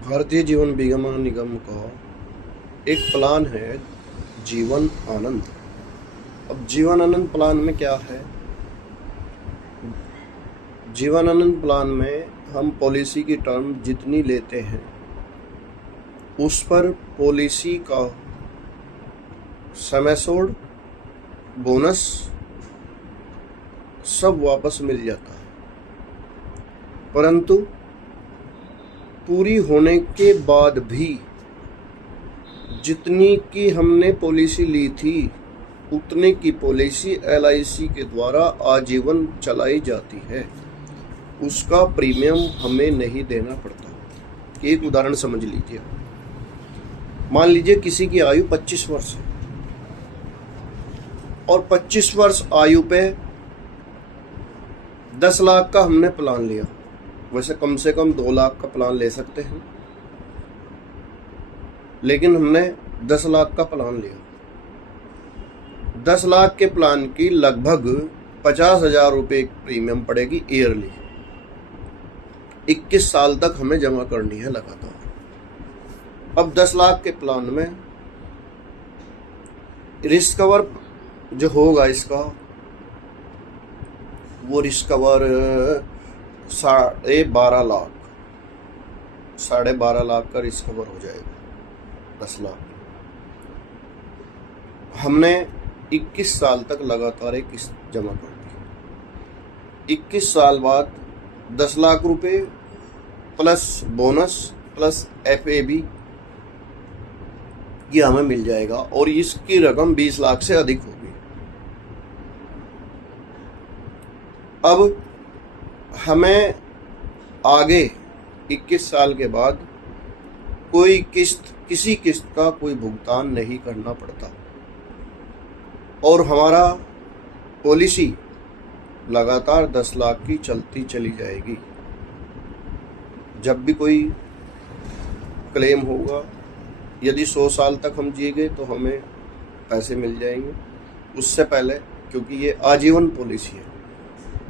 भारतीय जीवन बीमा निगम का एक प्लान है जीवन आनंद। अब जीवन आनंद प्लान में क्या है? जीवन आनंद प्लान में हम पॉलिसी की टर्म जितनी लेते हैं उस पर पॉलिसी का समय सोड, बोनस सब वापस मिल जाता है, परंतु पूरी होने के बाद भी जितनी की हमने पॉलिसी ली थी उतने की पॉलिसी LIC के द्वारा आजीवन चलाई जाती है, उसका प्रीमियम हमें नहीं देना पड़ता। एक उदाहरण समझ लीजिए। मान लीजिए किसी की आयु 25 वर्ष है और 25 वर्ष आयु पे 10 लाख का हमने प्लान लिया। वैसे कम से कम 2 लाख का प्लान ले सकते हैं, लेकिन हमने 10 लाख का प्लान लिया। 10 लाख के प्लान की लगभग 50,000 रुपये प्रीमियम पड़ेगी ईयरली। 21 साल तक हमें जमा करनी है लगातार। अब 10 लाख के प्लान में रिस्क कवर जो होगा इसका, वो रिस्क कवर 12.5 लाख, 12.5 लाख का रिस्क कवर हो जाएगा 10 लाख। हमने 21 साल तक लगातार एक किस्त जमा कर दी। 21 साल बाद 10 लाख रुपए प्लस बोनस प्लस FAB ये हमें मिल जाएगा और इसकी रकम 20 लाख से अधिक होगी। अब हमें आगे 21 साल के बाद किसी किस्त का कोई भुगतान नहीं करना पड़ता और हमारा पॉलिसी लगातार 10 लाख की चलती चली जाएगी। जब भी कोई क्लेम होगा, यदि 100 साल तक हम जिए गए तो हमें पैसे मिल जाएंगे। उससे पहले, क्योंकि ये आजीवन पॉलिसी है,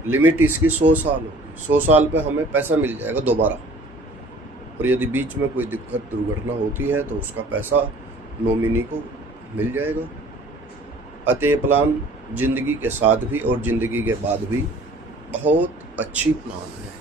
लिमिट इसकी 100 साल होगी। 100 साल पे हमें पैसा मिल जाएगा दोबारा, और यदि बीच में कोई दिक्कत दुर्घटना होती है तो उसका पैसा नॉमिनी को मिल जाएगा। अतः प्लान जिंदगी के साथ भी और जिंदगी के बाद भी बहुत अच्छी प्लान है।